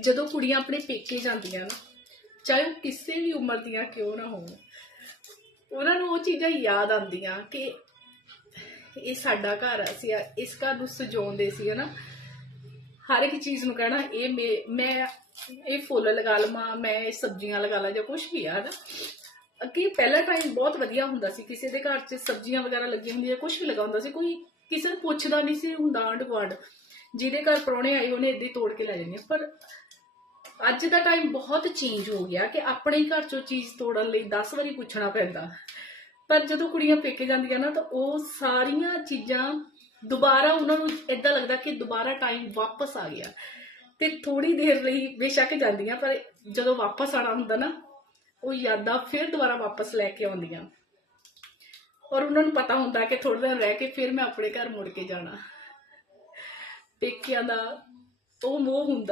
ਜਦੋਂ ਕੁੜੀਆਂ ਆਪਣੇ ਪੇਕੇ ਜਾਂਦੀਆਂ ਨਾ, ਚਾਹੇ ਉਹ ਕਿਸੇ ਵੀ ਉਮਰ ਦੀਆਂ ਕਿਉਂ ਨਾ ਹੋਣ, ਉਹਨਾਂ ਨੂੰ ਉਹ ਚੀਜ਼ਾਂ ਯਾਦ ਆਉਂਦੀਆਂ ਕਿ ਇਹ ਸਾਡਾ ਘਰ ਆ, ਅਸੀਂ ਇਸ ਘਰ ਨੂੰ ਸਜਾਉਂਦੇ ਸੀ, ਹਨਾ। ਹਰ ਇੱਕ ਚੀਜ਼ ਨੂੰ ਕਹਿਣਾ, ਇਹ ਮੇ- ਮੈਂ ਇਹ ਫੁੱਲ ਲਗਾ ਲਵਾਂ, ਮੈਂ ਇਹ ਸਬਜ਼ੀਆਂ ਲਗਾ ਲਾਂ ਜਾਂ ਕੁਝ ਵੀ ਆ ਨਾ ਅੱਗੇ ਪਹਿਲਾ ਟਾਈਮ ਬਹੁਤ ਵਧੀਆ ਹੁੰਦਾ ਸੀ, ਕਿਸੇ ਦੇ ਘਰ 'ਚ ਸਬਜ਼ੀਆਂ ਵਗੈਰਾ ਲੱਗੀਆਂ ਹੁੰਦੀਆਂ ਕੁਝ ਵੀ ਲਗਾ ਹੁੰਦਾ ਸੀ, ਕੋਈ ਕਿਸੇ ਨੂੰ ਪੁੱਛਦਾ ਨਹੀਂ ਸੀ, ਹੁੰਦਾ ਆਂਢ ਗੁਆਂਢ ਜਿਹਦੇ ਘਰ ਪ੍ਰਾਹੁਣੇ ਆਏ, ਉਹਨੇ ਏਦਾਂ ਹੀ ਤੋੜ ਕੇ ਲੈ ਜਾਣੀ ਪਰ ਅੱਜ ਦਾ ਟਾਈਮ ਬਹੁਤ ਚੇਂਜ ਹੋ ਗਿਆ ਕਿ ਆਪਣੇ ਹੀ ਘਰ ਚੋਂ ਚੀਜ਼ ਤੋੜਨ ਲਈ 10 ਵਾਰੀ ਪੁੱਛਣਾ ਪੈਂਦਾ। ਪਰ ਜਦੋਂ ਕੁੜੀਆਂ ਪੇਕੇ ਜਾਂਦੀਆਂ ਨਾ, ਤਾਂ ਉਹ ਸਾਰੀਆਂ ਚੀਜ਼ਾਂ ਦੁਬਾਰਾ ਉਹਨਾਂ ਨੂੰ ਇਦਾਂ ਲੱਗਦਾ ਕਿ ਦੁਬਾਰਾ ਟਾਈਮ ਵਾਪਸ ਆ ਗਿਆ। ਤੇ ਥੋੜੀ ਦੇਰ ਲਈ ਬੇਸ਼ੱਕ ਜਾਂਦੀਆਂ, ਪਰ ਜਦੋਂ ਵਾਪਸ ਆਣਾ ਹੁੰਦਾ ਨਾ, ਉਹ ਯਾਦਾਂ ਫਿਰ ਦੁਬਾਰਾ ਵਾਪਸ ਲੈ ਕੇ ਆਉਂਦੀਆਂ। ਔਰ ਉਹਨਾਂ ਨੂੰ ਪਤਾ ਹੁੰਦਾ ਕਿ ਥੋੜੇ ਦਿਨ ਰਹਿ ਕੇ ਫਿਰ ਮੈਂ ਆਪਣੇ ਘਰ ਮੁੜ ਕੇ ਜਾਣਾ। ਪੇਕਿਆਂ ਦਾ ਉਹ ਮੋਹ ਹੁੰਦਾ